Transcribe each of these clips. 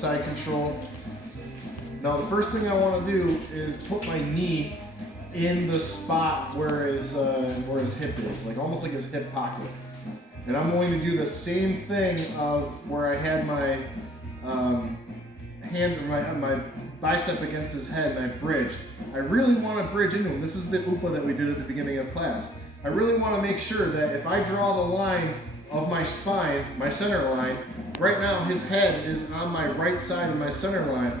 side control. Now the first thing I want to do is put my knee in the spot where his hip is, like almost like his hip pocket. And I'm going to do the same thing of where I had my my bicep against his head and I bridged. I really want to bridge into him. This is the upa that we did at the beginning of class. I really want to make sure that if I draw the line of my spine, my center line, right now his head is on my right side of my center line.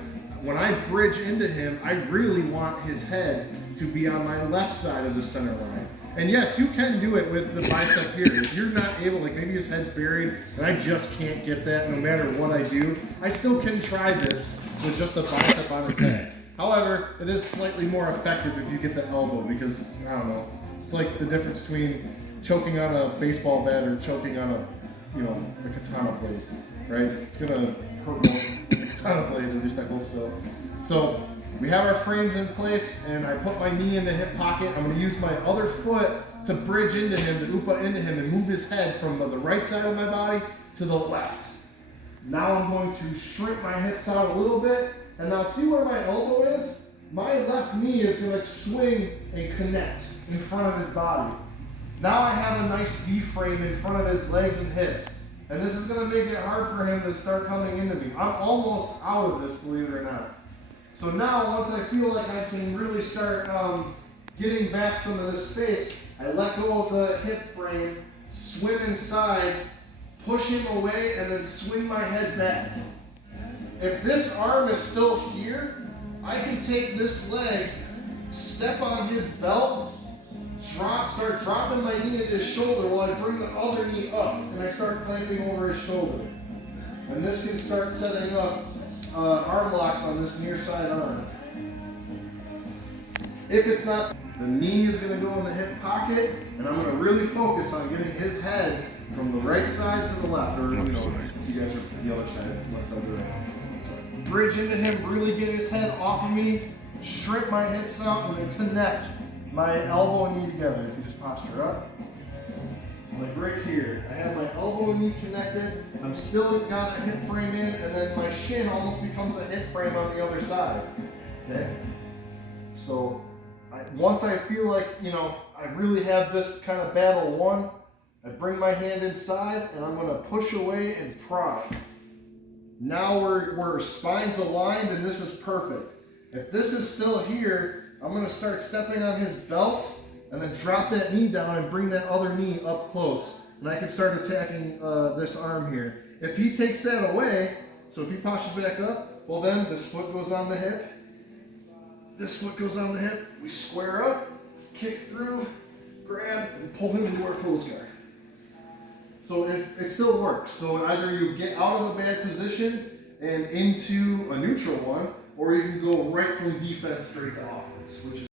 When I bridge into him, I really want his head to be on my left side of the center line. And yes, you can do it with the bicep here. If you're not able, like maybe his head's buried and I just can't get that no matter what I do, I still can try this with just a bicep on his head. However, it is slightly more effective if you get the elbow because, I don't know, it's like the difference between choking on a baseball bat or choking on a katana blade, right? It's gonna hurt more than a katana blade, at least I hope so. So we have our frames in place and I put my knee in the hip pocket. I'm gonna use my other foot to bridge into him, to upa into him and move his head from the right side of my body to the left. Now I'm going to shrink my hips out a little bit and now see where my elbow is? My left knee is gonna swing and connect in front of his body. Now I have a nice V-frame in front of his legs and hips. And this is gonna make it hard for him to start coming into me. I'm almost out of this, believe it or not. So now, once I feel like I can really start getting back some of this space, I let go of the hip frame, swim inside, push him away, and then swing my head back. If this arm is still here, I can take this leg, step on his belt, start dropping my knee into his shoulder while I bring the other knee up, and I start clamping over his shoulder. And this can start setting up arm locks on this near side arm. If it's not, the knee is going to go in the hip pocket, and I'm going to really focus on getting his head from the right side to the left, or you guys are the other side, left side to the right. So bridge into him, really get his head off of me, shrink my hips out, and then connect my elbow and knee together. If you just posture up. Like right here, I have my elbow and knee connected, I'm still got a hip frame in, and then my shin almost becomes a hip frame on the other side, okay? So once I feel like, I really have this kind of battle won, I bring my hand inside, and I'm gonna push away and prod. Now we're spines aligned, and this is perfect. If this is still here, I'm gonna start stepping on his belt, and then drop that knee down and bring that other knee up close. And I can start attacking this arm here. If he takes that away, so if he postures back up, well then this foot goes on the hip, this foot goes on the hip, we square up, kick through, grab, and pull him into our close guard. So it still works. So either you get out of a bad position and into a neutral one, or you can go right from defense straight to offense, which is